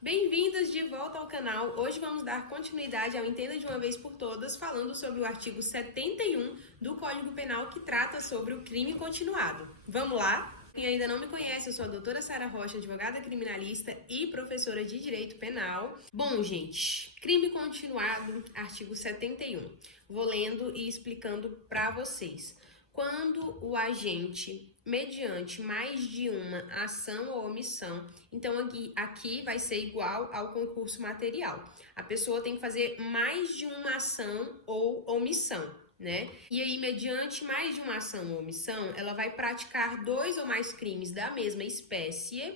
Bem-vindas de volta ao canal. Hoje vamos dar continuidade ao Entenda de uma vez por todas, falando sobre o artigo 71 do Código Penal que trata sobre o crime continuado. Vamos lá? Quem ainda não me conhece, eu sou a doutora Sara Rocha, advogada criminalista e professora de Direito Penal. Bom, gente, crime continuado, artigo 71. Vou lendo e explicando para vocês. Quando o agente, mediante mais de uma ação ou omissão, então aqui vai ser igual ao concurso material. A pessoa tem que fazer mais de uma ação ou omissão, né? E aí, mediante mais de uma ação ou omissão, ela vai praticar 2 ou mais crimes da mesma espécie.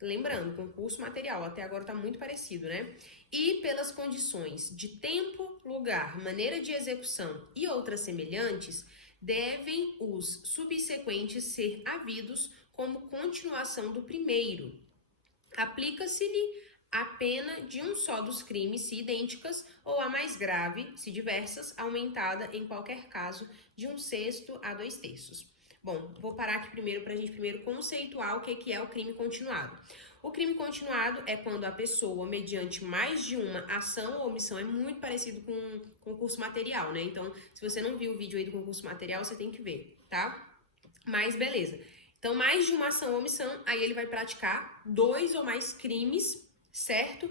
Lembrando, concurso material, até agora tá muito parecido, né? E pelas condições de tempo, lugar, maneira de execução e outras semelhantes, devem os subsequentes ser havidos como continuação do primeiro. Aplica-se-lhe a pena de um só dos crimes, se idênticas, ou a mais grave, se diversas, aumentada em qualquer caso de 1/6 a 2/3. Bom, vou parar aqui primeiro para a gente primeiro conceituar o que é o crime continuado. O crime continuado é quando a pessoa, mediante mais de uma ação ou omissão, é muito parecido com concurso material, né? Então, se você não viu o vídeo aí do concurso material, você tem que ver, tá? Mas beleza. Então, mais de uma ação ou omissão, aí ele vai praticar 2 ou mais crimes, certo?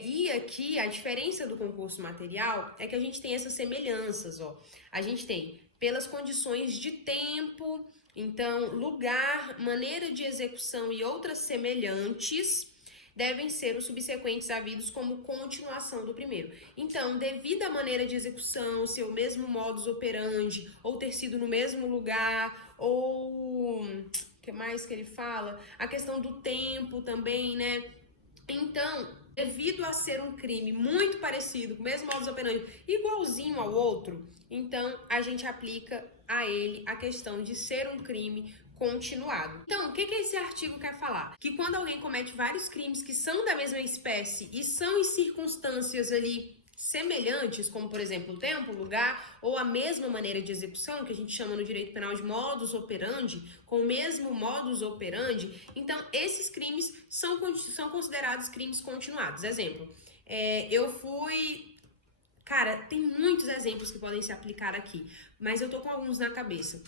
E aqui a diferença do concurso material é que a gente tem essas semelhanças, ó. A gente tem pelas condições de tempo, então lugar, maneira de execução e outras semelhantes devem ser os subsequentes havidos como continuação do primeiro. Então, devido à maneira de execução, ser o mesmo modus operandi, ou ter sido no mesmo lugar, ou o que mais que ele fala? A questão do tempo também, né? Então, devido a ser um crime muito parecido, com o mesmo modus operandi, igualzinho ao outro, então a gente aplica a ele a questão de ser um crime continuado. Então, o que esse artigo quer falar? Que quando alguém comete vários crimes que são da mesma espécie e são em circunstâncias ali semelhantes, como por exemplo o tempo, o lugar ou a mesma maneira de execução, que a gente chama no direito penal de modus operandi, com o mesmo modus operandi, então esses crimes são considerados crimes continuados. Exemplo, eu fui... Cara, tem muitos exemplos que podem se aplicar aqui, mas eu tô com alguns na cabeça.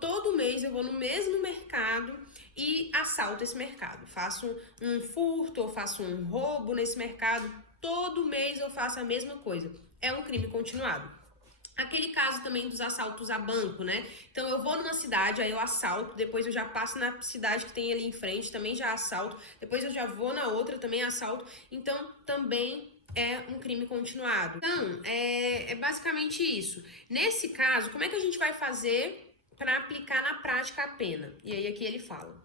Todo mês eu vou no mesmo mercado e assalto esse mercado. Faço um furto ou faço um roubo nesse mercado. Todo mês eu faço a mesma coisa. É um crime continuado. Aquele caso também dos assaltos a banco, né? Então eu vou numa cidade, aí eu assalto, depois eu já passo na cidade que tem ali em frente, também já assalto, depois eu já vou na outra, também assalto. Então também é um crime continuado. Então, é basicamente isso. Nesse caso, como é que a gente vai fazer para aplicar na prática a pena? E aí aqui ele fala.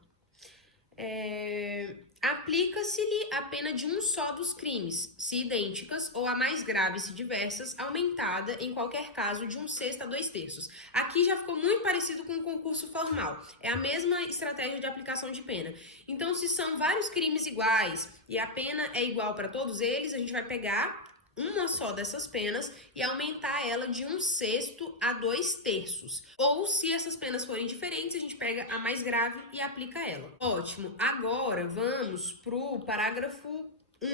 Aplica-se-lhe a pena de um só dos crimes, se idênticas, ou a mais grave, se diversas, aumentada em qualquer caso de 1/6 a 2/3. Aqui já ficou muito parecido com o concurso formal. É a mesma estratégia de aplicação de pena. Então, se são vários crimes iguais e a pena é igual para todos eles, a gente vai pegar uma só dessas penas e aumentar ela de 1/6 a 2/3. Ou se essas penas forem diferentes, a gente pega a mais grave e aplica ela. Ótimo, agora vamos pro parágrafo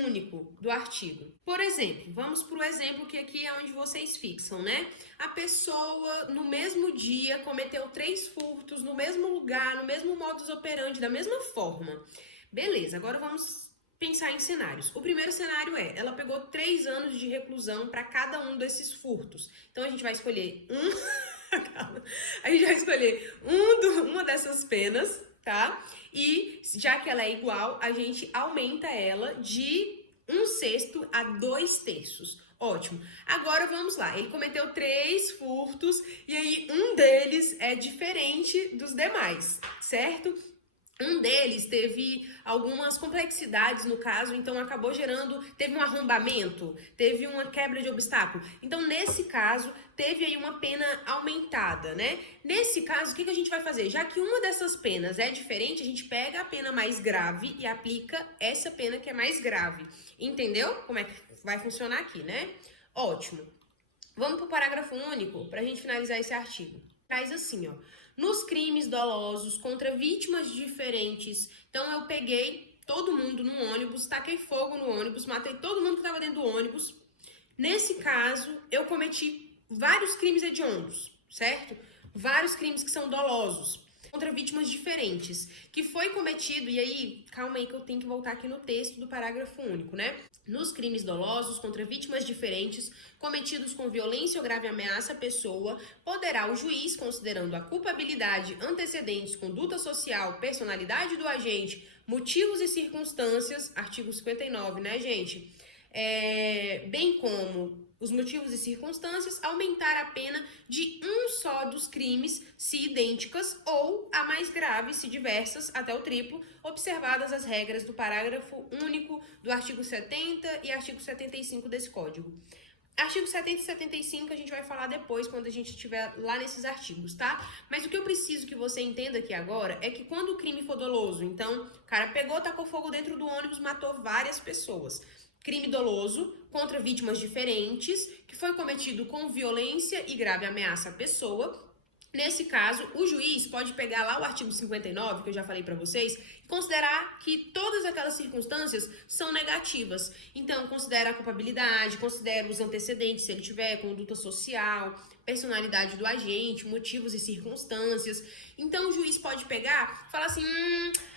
único do artigo. Por exemplo, vamos pro exemplo que aqui é onde vocês fixam, né? A pessoa no mesmo dia cometeu 3 furtos no mesmo lugar, no mesmo modus operandi, da mesma forma. Beleza, agora vamos pensar em cenários. O primeiro cenário ela pegou 3 anos de reclusão para cada um desses furtos. Então a gente vai escolher uma dessas penas, tá? E já que ela é igual, a gente aumenta ela de 1/6 a 2/3. Ótimo. Agora vamos lá. Ele cometeu 3 furtos e aí um deles é diferente dos demais, certo? Um deles teve algumas complexidades no caso, então teve um arrombamento, teve uma quebra de obstáculo. Então, nesse caso, teve aí uma pena aumentada, né? Nesse caso, o que a gente vai fazer? Já que uma dessas penas é diferente, a gente pega a pena mais grave e aplica essa pena que é mais grave. Entendeu como é que vai funcionar aqui, né? Ótimo. Vamos pro parágrafo único para a gente finalizar esse artigo. Traz assim, ó. Nos crimes dolosos contra vítimas diferentes, então eu peguei todo mundo no ônibus, taquei fogo no ônibus, matei todo mundo que estava dentro do ônibus. Nesse caso, eu cometi vários crimes hediondos, certo? Vários crimes que são dolosos contra vítimas diferentes, que foi cometido, e aí, calma aí que eu tenho que voltar aqui no texto do parágrafo único, né? Nos crimes dolosos contra vítimas diferentes, cometidos com violência ou grave ameaça à pessoa, poderá o juiz, considerando a culpabilidade, antecedentes, conduta social, personalidade do agente, motivos e circunstâncias, artigo 59, né, gente? Bem como os motivos e circunstâncias, aumentar a pena de um só dos crimes, se idênticas, ou a mais grave, se diversas, até o triplo, observadas as regras do parágrafo único do artigo 70 e artigo 75 desse Código. Artigo 70 e 75 a gente vai falar depois, quando a gente estiver lá nesses artigos, tá? Mas o que eu preciso que você entenda aqui agora é que quando o crime for doloso, então, o cara pegou, tacou fogo dentro do ônibus, matou várias pessoas. Crime doloso contra vítimas diferentes, que foi cometido com violência e grave ameaça à pessoa. Nesse caso, o juiz pode pegar lá o artigo 59, que eu já falei para vocês, e considerar que todas aquelas circunstâncias são negativas. Então, considera a culpabilidade, considera os antecedentes, se ele tiver conduta social, personalidade do agente, motivos e circunstâncias. Então, o juiz pode pegar e falar assim,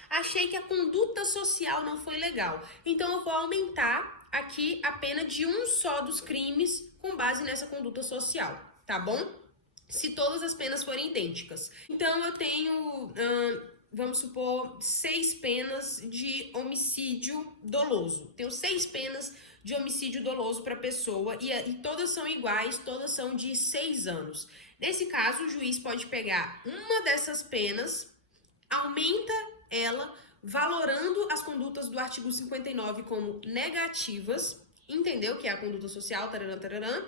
achei que a conduta social não foi legal, então eu vou aumentar aqui a pena de um só dos crimes com base nessa conduta social, tá bom? Se todas as penas forem idênticas. Então eu tenho, vamos supor, 6 penas de homicídio doloso. Tenho 6 penas de homicídio doloso para a pessoa e todas são iguais, todas são de 6 anos. Nesse caso, o juiz pode pegar uma dessas penas, aumenta ela, valorando as condutas do artigo 59 como negativas, entendeu? Que é a conduta social, tararã, tararã,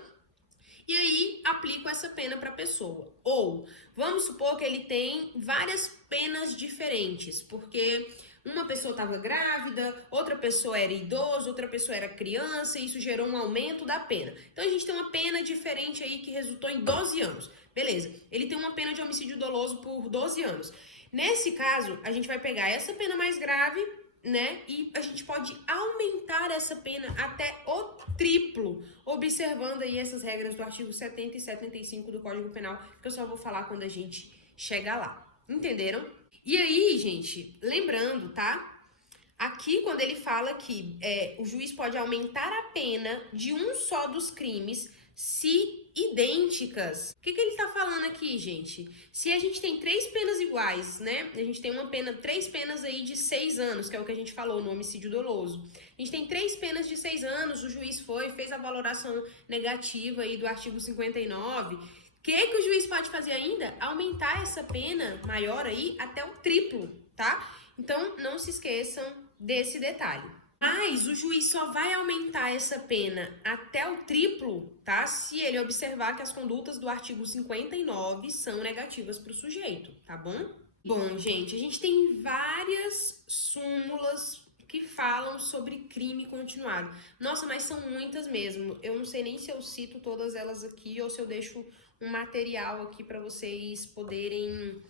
e aí aplico essa pena para a pessoa. Ou, vamos supor que ele tem várias penas diferentes, porque uma pessoa estava grávida, outra pessoa era idoso, outra pessoa era criança, e isso gerou um aumento da pena. Então a gente tem uma pena diferente aí que resultou em 12 anos. Beleza, ele tem uma pena de homicídio doloso por 12 anos. Nesse caso, a gente vai pegar essa pena mais grave, né? E a gente pode aumentar essa pena até o triplo, observando aí essas regras do artigo 70 e 75 do Código Penal, que eu só vou falar quando a gente chegar lá. Entenderam? E aí, gente, lembrando, tá? Aqui, quando ele fala que o juiz pode aumentar a pena de um só dos crimes, se idênticas. O que ele tá falando aqui, gente? Se a gente tem 3 penas iguais, né? A gente tem 3 penas aí de 6 anos, que é o que a gente falou no homicídio doloso. A gente tem 3 penas de 6 anos, o juiz fez a valoração negativa aí do artigo 59. O que o juiz pode fazer ainda? Aumentar essa pena maior aí até o triplo, tá? Então, não se esqueçam desse detalhe. Mas o juiz só vai aumentar essa pena até o triplo, tá? Se ele observar que as condutas do artigo 59 são negativas para o sujeito, tá bom? Bom, gente, a gente tem várias súmulas que falam sobre crime continuado. Nossa, mas são muitas mesmo. Eu não sei nem se eu cito todas elas aqui ou se eu deixo um material aqui para vocês poderem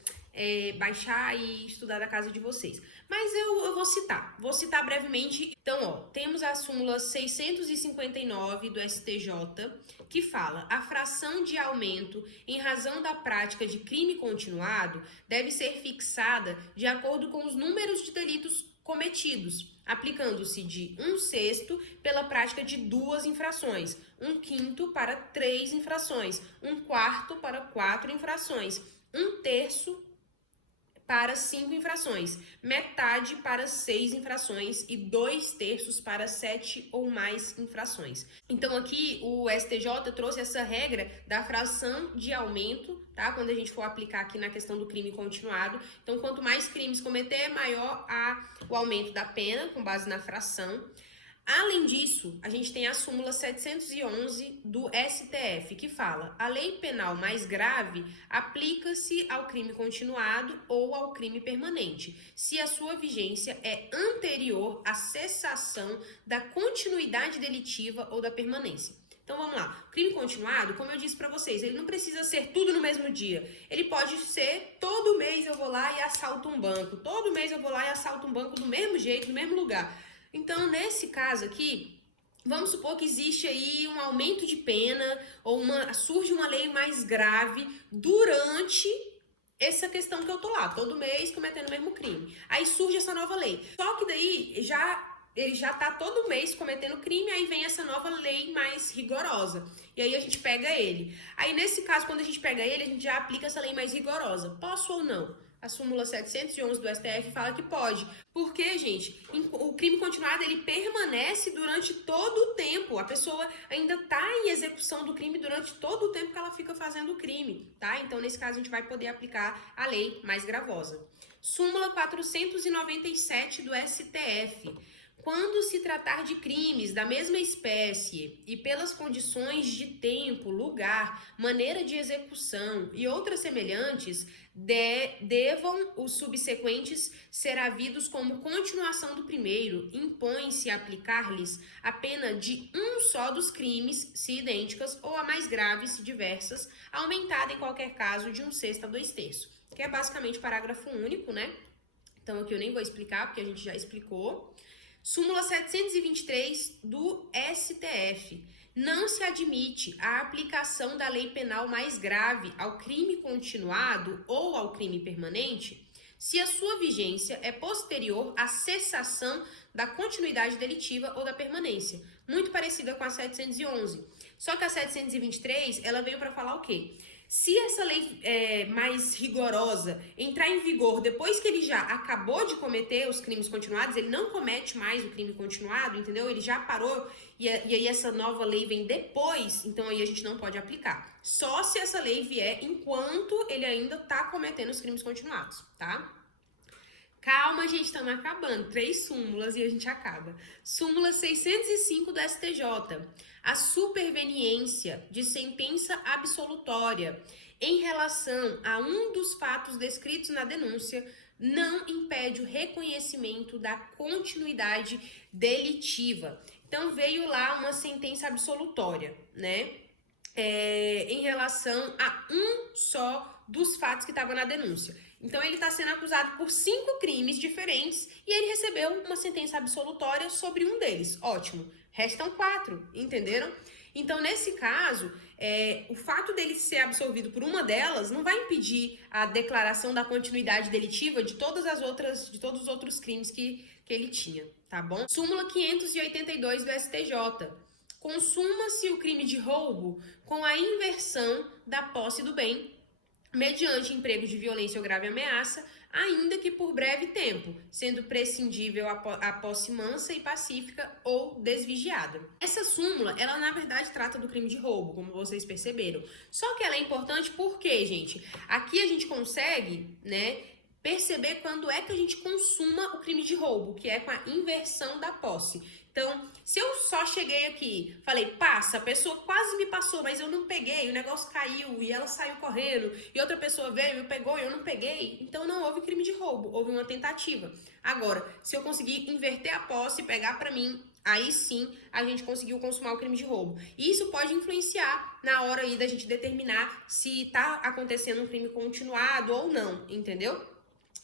baixar e estudar da casa de vocês. Mas eu vou citar brevemente. Então, ó, temos a súmula 659 do STJ, que fala: a fração de aumento em razão da prática de crime continuado deve ser fixada de acordo com os números de delitos cometidos, aplicando-se de 1/6 pela prática de 2 infrações, 1/5 para 3 infrações, 1/4 para 4 infrações, 1/3 para 5 infrações, metade para 6 infrações e 2/3 para 7 ou mais infrações. Então aqui o STJ trouxe essa regra da fração de aumento, tá? Quando a gente for aplicar aqui na questão do crime continuado. Então quanto mais crimes cometer, maior o aumento da pena com base na fração. Além disso, a gente tem a súmula 711 do STF, que fala: a lei penal mais grave aplica-se ao crime continuado ou ao crime permanente, se a sua vigência é anterior à cessação da continuidade delitiva ou da permanência. Então vamos lá, o crime continuado, como eu disse pra vocês, ele não precisa ser tudo no mesmo dia. Ele pode ser, todo mês eu vou lá e assalto um banco, todo mês eu vou lá e assalto um banco do mesmo jeito, no mesmo lugar. Então nesse caso aqui, vamos supor que existe aí um aumento de pena ou surge uma lei mais grave durante essa questão que eu tô lá, todo mês cometendo o mesmo crime. Aí surge essa nova lei. Só que daí ele já tá todo mês cometendo crime, aí vem essa nova lei mais rigorosa. E aí a gente pega ele. Aí nesse caso, quando a gente pega ele, a gente já aplica essa lei mais rigorosa. Posso ou não? A súmula 711 do STF fala que pode. Porque, gente, o crime continuado, ele permanece durante todo o tempo. A pessoa ainda tá em execução do crime durante todo o tempo que ela fica fazendo o crime, tá? Então, nesse caso, a gente vai poder aplicar a lei mais gravosa. Súmula 497 do STF. Quando se tratar de crimes da mesma espécie e pelas condições de tempo, lugar, maneira de execução e outras semelhantes, devam os subsequentes ser havidos como continuação do primeiro, impõe-se aplicar-lhes a pena de um só dos crimes, se idênticas, ou a mais graves, se diversas, aumentada em qualquer caso de 1/6 a 2/3, que é basicamente parágrafo único, né? Então aqui eu nem vou explicar, porque a gente já explicou. Súmula 723 do STF. Não se admite a aplicação da lei penal mais grave ao crime continuado ou ao crime permanente se a sua vigência é posterior à cessação da continuidade delitiva ou da permanência. Muito parecida com a 711. Só que a 723, ela veio para falar o quê? Se essa lei mais rigorosa entrar em vigor depois que ele já acabou de cometer os crimes continuados, ele não comete mais o crime continuado, entendeu? Ele já parou e aí essa nova lei vem depois, então aí a gente não pode aplicar. Só se essa lei vier enquanto ele ainda tá cometendo os crimes continuados, tá? Calma, gente, estamos acabando. 3 súmulas e a gente acaba. Súmula 605 do STJ. A superveniência de sentença absolutória em relação a um dos fatos descritos na denúncia não impede o reconhecimento da continuidade delitiva. Então, veio lá uma sentença absolutória, né? Em relação a um só dos fatos que estavam na denúncia. Então, ele está sendo acusado por 5 crimes diferentes e ele recebeu uma sentença absolutória sobre um deles. Ótimo. Restam 4, entenderam? Então, nesse caso, o fato dele ser absolvido por uma delas não vai impedir a declaração da continuidade delitiva de todos os outros crimes que ele tinha, tá bom? Súmula 582 do STJ. Consuma-se o crime de roubo com a inversão da posse do bem mediante emprego de violência ou grave ameaça, ainda que por breve tempo, sendo prescindível a posse mansa e pacífica ou desvigiada. Essa súmula, ela na verdade trata do crime de roubo, como vocês perceberam. Só que ela é importante porque, gente, aqui a gente consegue, né, perceber quando é que a gente consuma o crime de roubo, que é com a inversão da posse. Então, se eu só cheguei aqui, falei, passa, a pessoa quase me passou, mas eu não peguei, o negócio caiu e ela saiu correndo, e outra pessoa veio e pegou e eu não peguei, então não houve crime de roubo, houve uma tentativa. Agora, se eu conseguir inverter a posse e pegar pra mim, aí sim a gente conseguiu consumar o crime de roubo. E isso pode influenciar na hora aí da gente determinar se tá acontecendo um crime continuado ou não, entendeu?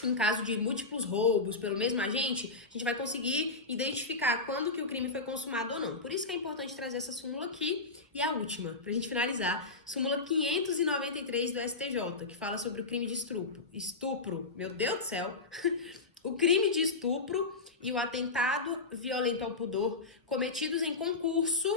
Em caso de múltiplos roubos pelo mesmo agente, a gente vai conseguir identificar quando que o crime foi consumado ou não. Por isso que é importante trazer essa súmula aqui. E a última, pra gente finalizar, súmula 593 do STJ, que fala sobre o crime de estupro. Estupro, meu Deus do céu! O crime de estupro e o atentado violento ao pudor cometidos em concurso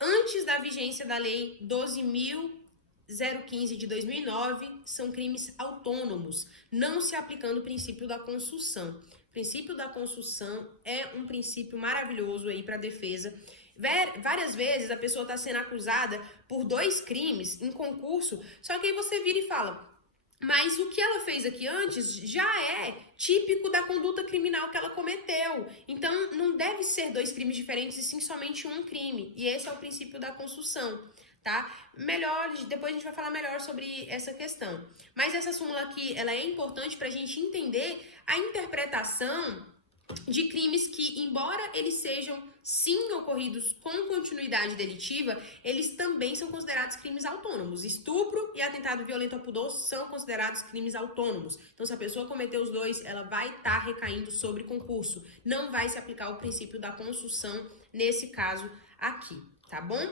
antes da vigência da Lei 12.015 de 2009 são crimes autônomos, não se aplicando o princípio da consução. O princípio da consução é um princípio maravilhoso aí para a defesa. Várias vezes a pessoa está sendo acusada por 2 crimes em concurso, só que aí você vira e fala, mas o que ela fez aqui antes já é típico da conduta criminal que ela cometeu. Então, não deve ser 2 crimes diferentes, e sim somente um crime. E esse é o princípio da consução, tá? Depois a gente vai falar melhor sobre essa questão. Mas essa súmula aqui, ela é importante para a gente entender a interpretação de crimes que, embora eles sejam sim ocorridos com continuidade delitiva, eles também são considerados crimes autônomos. Estupro e atentado violento ao pudor são considerados crimes autônomos. Então, se a pessoa cometer os dois, ela vai estar recaindo sobre concurso. Não vai se aplicar o princípio da consução nesse caso aqui, tá bom?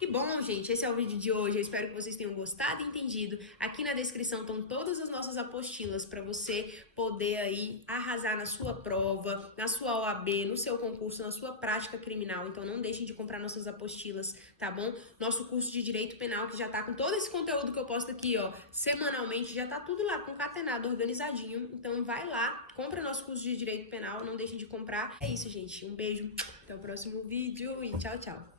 E bom, gente, esse é o vídeo de hoje. Eu espero que vocês tenham gostado e entendido. Aqui na descrição estão todas as nossas apostilas para você poder aí arrasar na sua prova, na sua OAB, no seu concurso, na sua prática criminal. Então não deixem de comprar nossas apostilas, tá bom? Nosso curso de Direito Penal, que já tá com todo esse conteúdo que eu posto aqui, ó, semanalmente, já tá tudo lá concatenado, organizadinho. Então vai lá, compra nosso curso de Direito Penal, não deixem de comprar. É isso, gente. Um beijo, até o próximo vídeo e tchau, tchau.